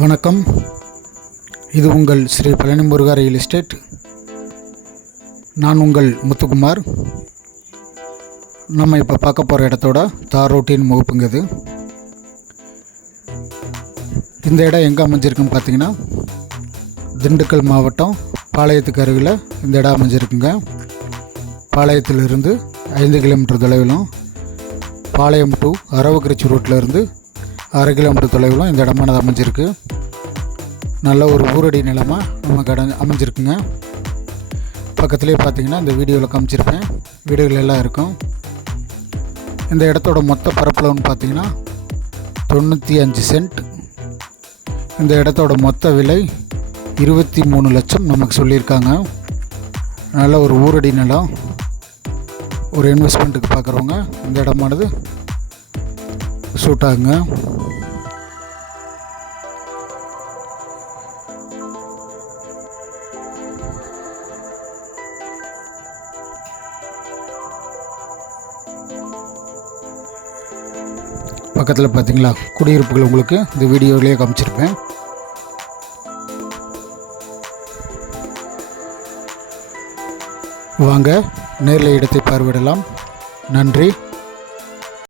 வணக்கம். இது உங்கள் ஸ்ரீ பழனி முருகா ரியல் எஸ்டேட். நான் உங்கள் முத்துக்குமார். நம்ம இப்போ பார்க்க போகிற இடத்தோட தார் ரோட்டின் முகப்புங்க இது. இந்த இடம் எங்கே அமைஞ்சிருக்குன்னு பார்த்தீங்கன்னா திண்டுக்கல் மாவட்டம் பாளையத்துக்கு அருகில் இந்த இடம் அமைஞ்சிருக்குங்க. பாளையத்திலிருந்து ஐந்து கிலோமீட்டர் தொலைவிலும் பாளையம் டு அரவக்குறிச்சி ரோட்டில் இருந்து அரை கிலோமீட்டர் தொலைவிலும் இந்த இடமானது அமைஞ்சிருக்கு. நல்ல ஒரு ஊரடி நிலமாக நமக்கு இடம் அமைஞ்சிருக்குங்க. பக்கத்துலேயே பார்த்தீங்கன்னா இந்த வீடியோவில் காமிச்சிருப்பேன். வீடுகள் எல்லாம் இருக்கும். இந்த இடத்தோட மொத்த பரப்பளவுன்னு பார்த்தீங்கன்னா தொண்ணூற்றி அஞ்சு சென்ட். இந்த இடத்தோட மொத்த விலை இருபத்தி மூணு லட்சம் நமக்கு சொல்லியிருக்காங்க. நல்ல ஒரு ஊரடி நிலம். ஒரு இன்வெஸ்ட்மெண்ட்டுக்கு பார்க்குறவங்க இந்த இடமானது சூட் பக்கத்தில் பார்த்தீங்களா குடியிருப்புகள் உங்களுக்கு. இந்த வீடியோவிலேயே காமிச்சிருப்பேன். வாங்க நேரில் இடத்தை பார்வையிடலாம். நன்றி.